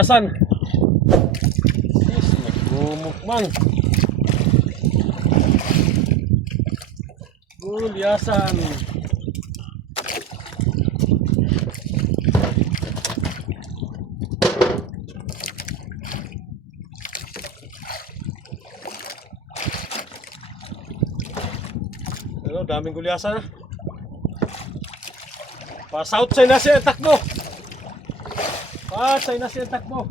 gulyasan. Yes, nagmumukmang. Gulyasan. Ano, daming gulyasan na. Pa-south side na siya ang takbo. Pa-south na siya ang takbo.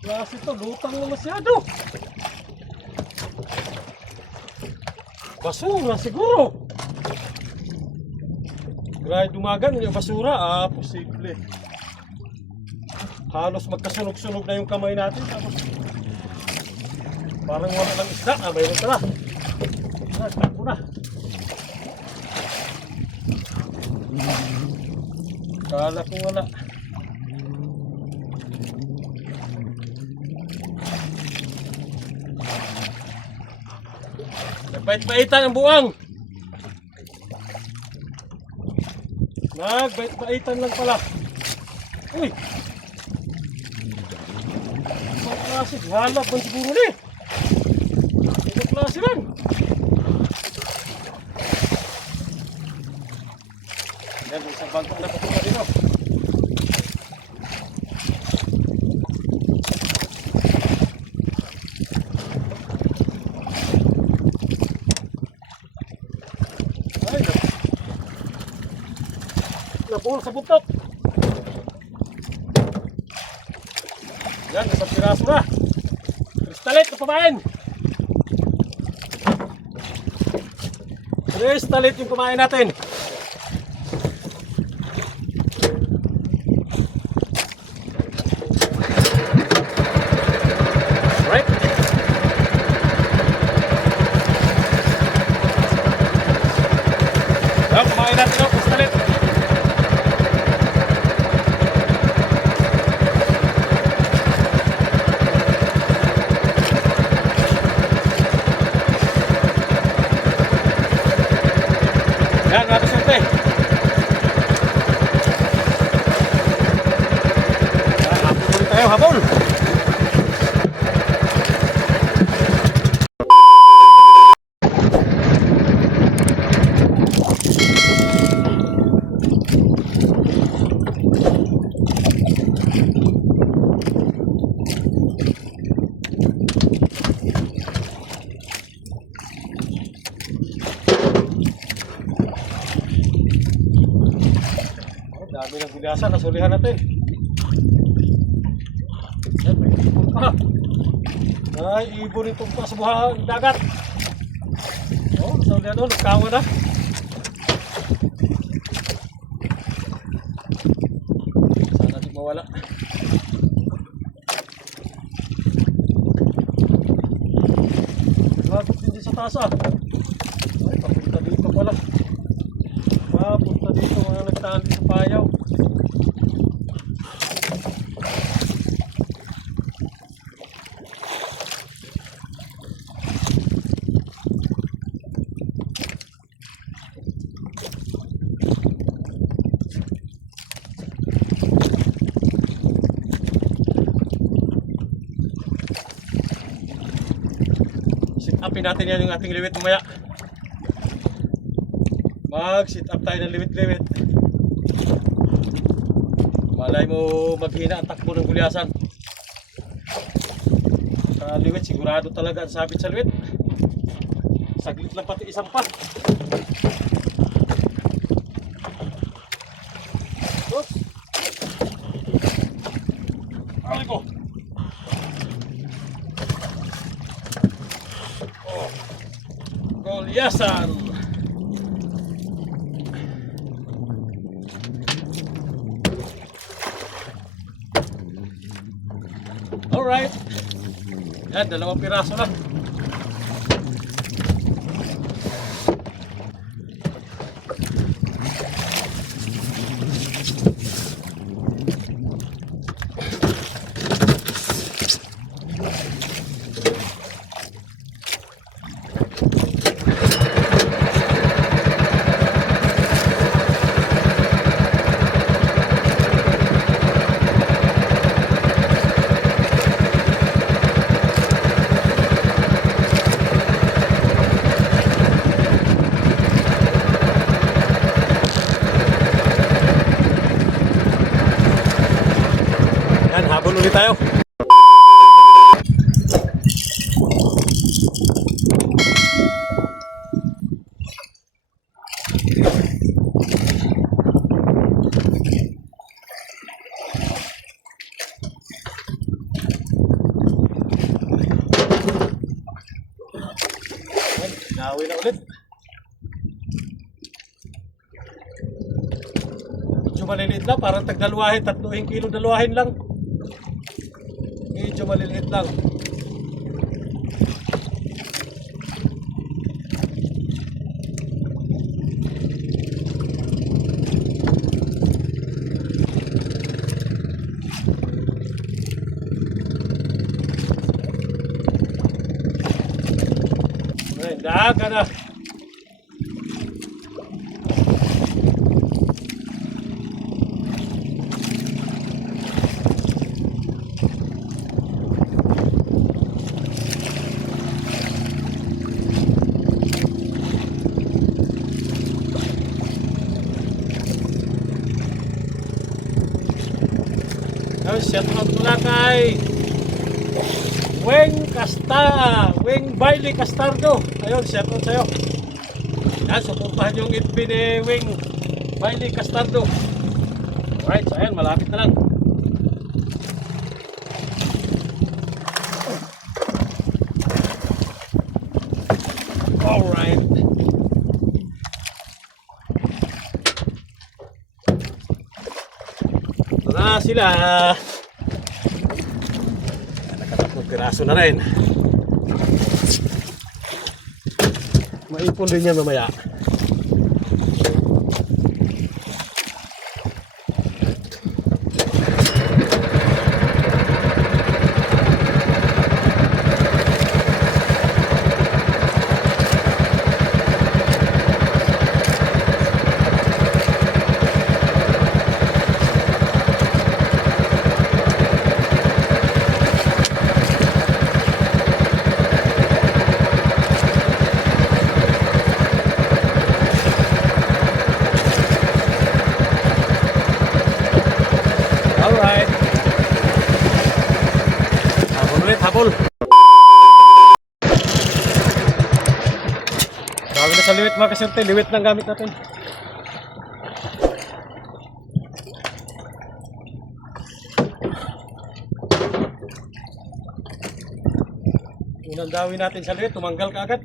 Klase ito, lutang na masyado. Basura siguro. Grabe dumagan yung basura, posible. Halos magkasunog-sunog na yung kamay natin. Tapos parang wala ng isda, mayroon tala. Takbo na. Kala ko wala. Bait-baitan ang buwang. Nagbait-baitan lang pala. Uy! Ibang klase. Halap man siguro ni. Ibang klase man. Yan, isang bangko na papunta dito. Nabuhol sa buntot. Yan, isang piraso na. Kristalit na kumain. Kristalit yung kumain natin. Right? Yan, kumain natin yung kristalit. Yan, natin siyempre. Hapon ulit tayo, hapon. Dami ng gulyasan, nasulihan natin. Yan, may ibon pa. Ay, ibon itong pa sa buhang dagat. Nasulihan doon, nagkawa na. Sana di mawala. Lagot din sa tasa. Ay, papunta dito pala. Punta dito mga nagtaan sa payaw. Sit upin natin yan yung ating liwit mamaya. Mag-sit up tayo ng liwit-liwit. Malay mo maghina ang takbo ng gulyasan. Sa liwit, sigurado talaga ang sabit sa liwit. Saglit lang pati isang pa. Oops! Aray ko! Gulyasan! Alright. Yan, 2 piraso na. ulit tayo. Nawi na ulit. Medyo maliliit lang, parang tagdalawahin, 3 kilo dalawahin lang. Medyo maliliit lang. Ay, daga na. Shout out mula kay Weng Bailey Castardo. Ayun, shout out sa'yo. Yan, suportahan yung FB ni Weng Bailey Castardo. Alright, so ayan, malapit na lang. Alright. Ito na sila. Nakatatlong piraso na rin. Maipon din yan mamaya. Habol. Bago na sa liwit mga kaserte, liwit lang gamit natin. Unang dawin natin sa liwit, tumanggal ka agad.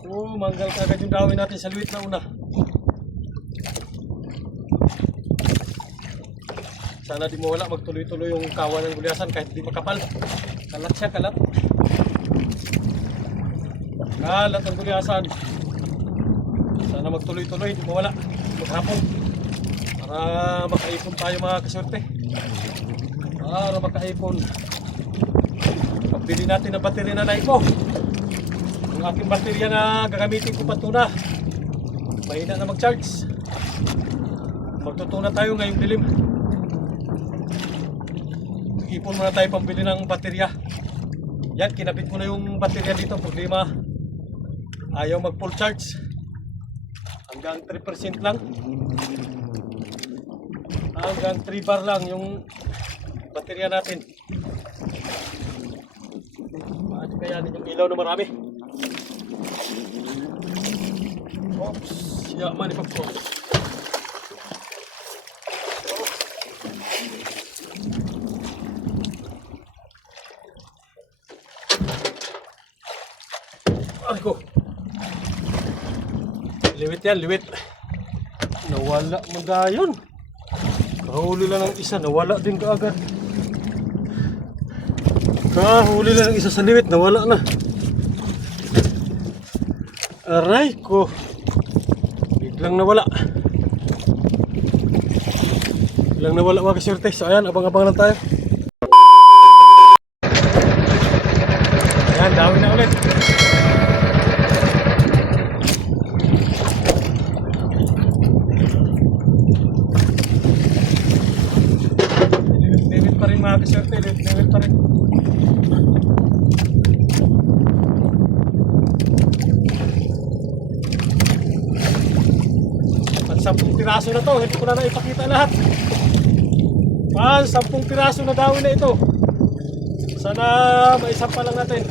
Tumanggal ka agad yung dawin natin sa liwit na una. Sana di mo wala magtuloy-tuloy yung kawan ng gulyasan kahit di makapal. Kalat siya, kalat. Kalat ang gulyasan. Sana magtuloy-tuloy, di mo wala. Maghapon. Para makaipon tayo mga kaswerte. Para makaipon. Pagbili natin ng baterya na Naiko. Yung aking baterya na gagamitin ko patuna. Mahina na mag-charge. Magtutuna tayo ngayong dilim. Ipon muna tayo pambili ng baterya. Yan, kinabit ko na yung baterya dito. Problema, ayaw mag full charge. Hanggang 3% lang. Hanggang 3 bar lang yung baterya natin. Paano kayanin yung ilaw na marami? Oops, yaman ipag-cross. Ay ko. Liwit yan, liwit. Nawala mo dayon. Kahuli lang ng isa, nawala din kaagad. Kahuli lang ng isa sa liwit, nawala na. Aray ko. Biglang nawala. Biglang nawala mga kaswerte. So ayan, abang-abang lang tayo. Ayan, dawin na ulit. Limit pa rin mga kaswerte, limit pa rin. At 10 piraso na to, hindi ko na naipakita lahat. 10 piraso na dawin na ito. Sana maisampa lang natin.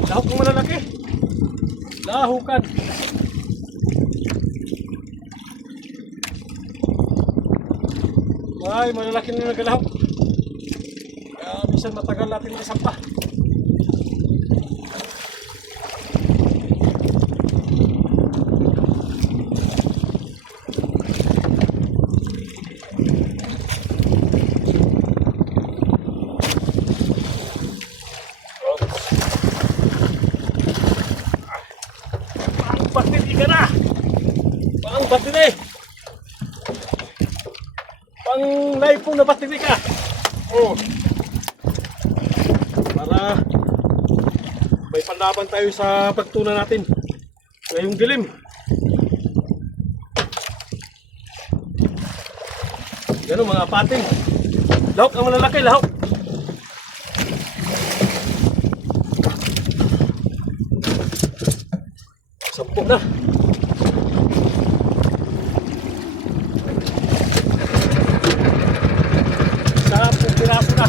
At lahok ng malalaki. Lahukan. Ay, malalaki na nagalahok. Kaya minsan matagal natin isampa. Batid ka na. Pang batid eh. Pang live po na batid ka. Oh. Para may panlaban tayo sa pagtuna natin ngayong dilim. Ganun mga pating. Lahok ang malalaki, lahok. Sampo na. Sampung piraso na.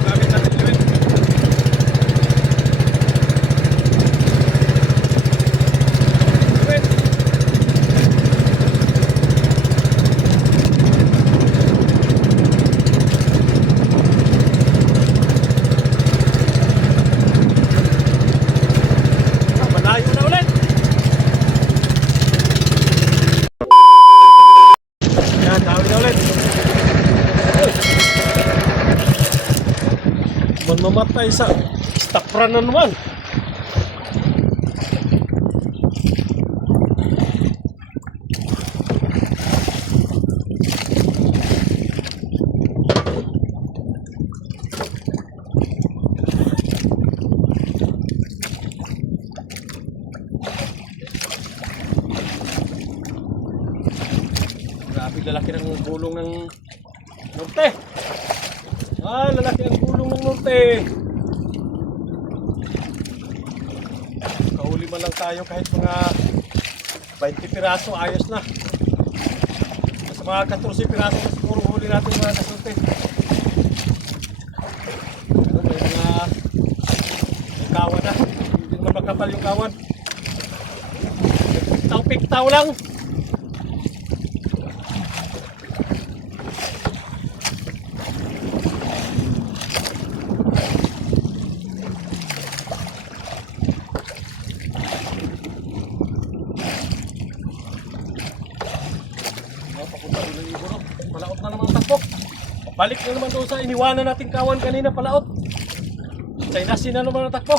Gamit natin liwit. Liwit. Malayo na ulit. Yan, dami na ulit. Mamatay sa stapran na naman. Grabe, lalaki ng gulong ng norte. Ah, lalaki ang gulong ng norte. Kahuli man lang tayo kahit mga 20 piraso, ayos na. Sa mga 14 piraso na siguro huli natin mga kasunti. Pero may mga kawan na. Hindi naman makapal yung kawan. Piktaw-piktaw lang. Papunta doon ng iburo. Palaot na naman ang takbo. Balik na naman doon sa iniwanan nating kawan kanina, palaot. Chinasin na naman ang takbo.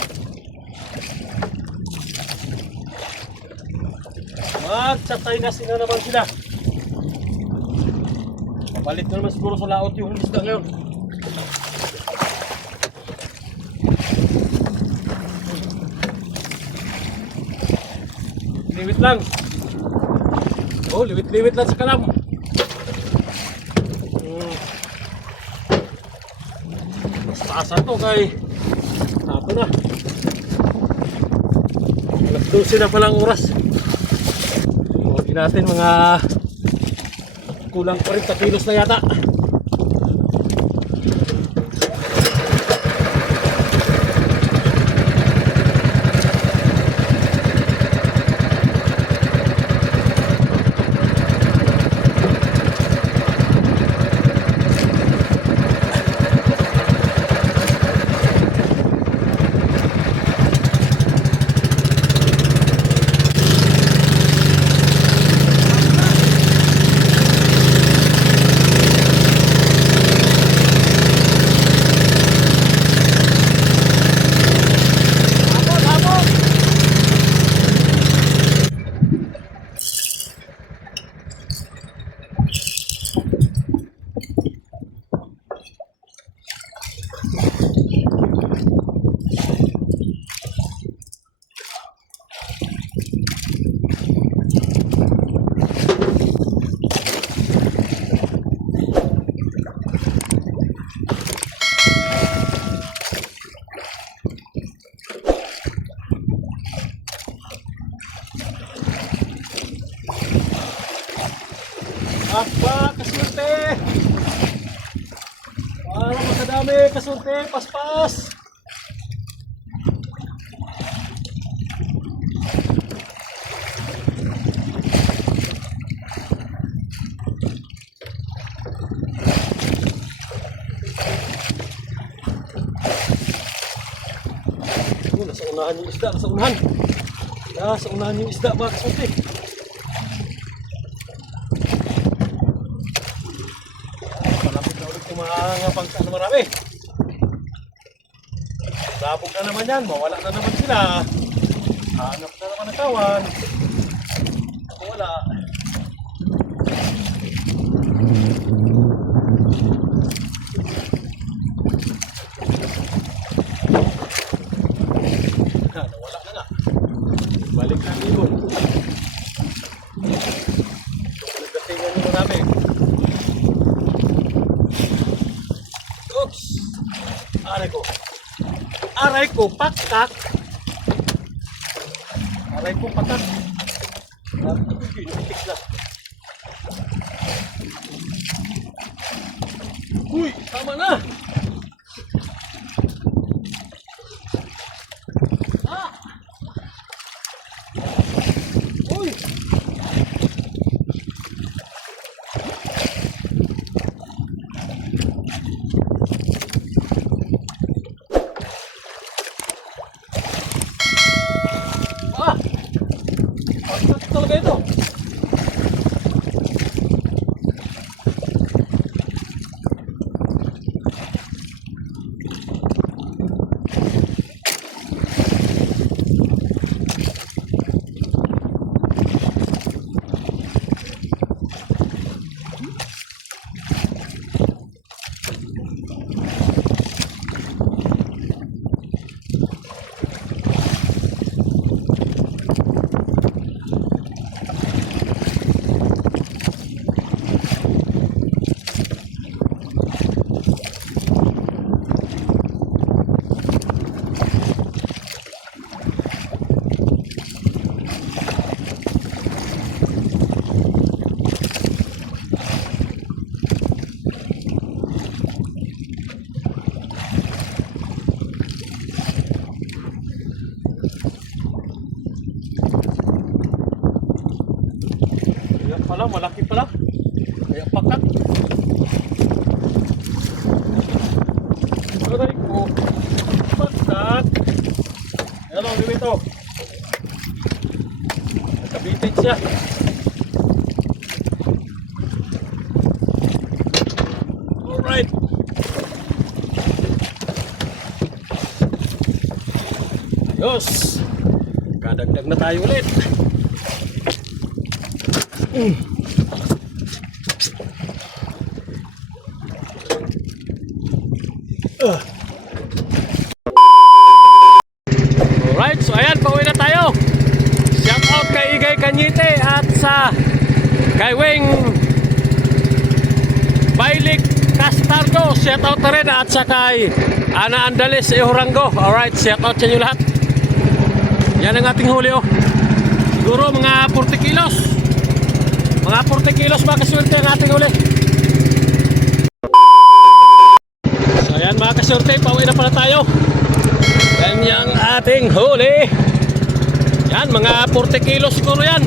Magsa-chinasin na naman sila. Balik na naman siguro sa laot yung isda ngayon. Liwit lang. Oh, liwit-liwit lang sa kalam. Basta to kay tapo na. Alas 12 na palang oras. Huwagin natin mga kulang 40 kilos na yata. Marami kasurte, paspas. Nasa unahan yung isda, nasa unahan. Nasa unahan yung isda, mga kasurte. Malapit na ulit yung mga pangka na marami. Sabog na naman yan, mawala na naman sila. Hanap na naman ang kawan. Wala. Nawala na nga. Balik na ang ibon. Nagdatingan nyo marami. Oops! Aray ko. Aray ko, pakak! Aray ko, pakak! Itik na. Uy! Tama na! Ah! Uy! Ah! Pagkat talaga ito. Ayan pala, malaki pala. Kaya pakat. Aray ko. Pakat. Ayan o, limito. Nakabitin siya. Alright. Ayos. Kadagdag na tayo ulit. Alright, so ayan, pauwi na tayo. Shout out kay Igay Kanyite at sa kay Wing Bailik Castardo. Shout out na rin at sa kay Ana Andales Ehorango. Alright, shout out sa inyo lahat. Yan ang ating huli oh. Siguro mga 40 kilos. Mga 40 kilos mga kaswerte ang ating huli. So ayan mga kaswerte, pauwi na pala tayo. Yan yung ating huli. Yan, mga 40 kilos siguro yan.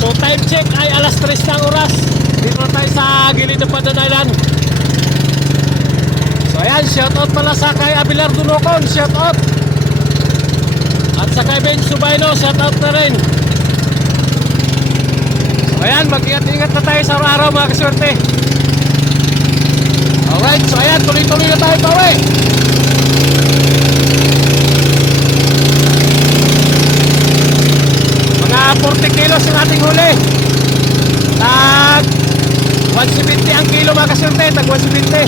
So time check ay alas 3 ng oras. Dito na tayo sa gilid ng Pandan Island. So ayan, shoutout pala sa kay Abelardo Nocon, shoutout. At sa kay Ben Subayno, shoutout na rin. So ayan, mag-ingat-ingat na tayo sa araw-araw mga kaswerte. Alright, so ayan, tuloy-tuloy na tayo pauwi. Mga 40 kilos ang ating huli. Tag 170 ang kilo mga kaswerte, tag 170.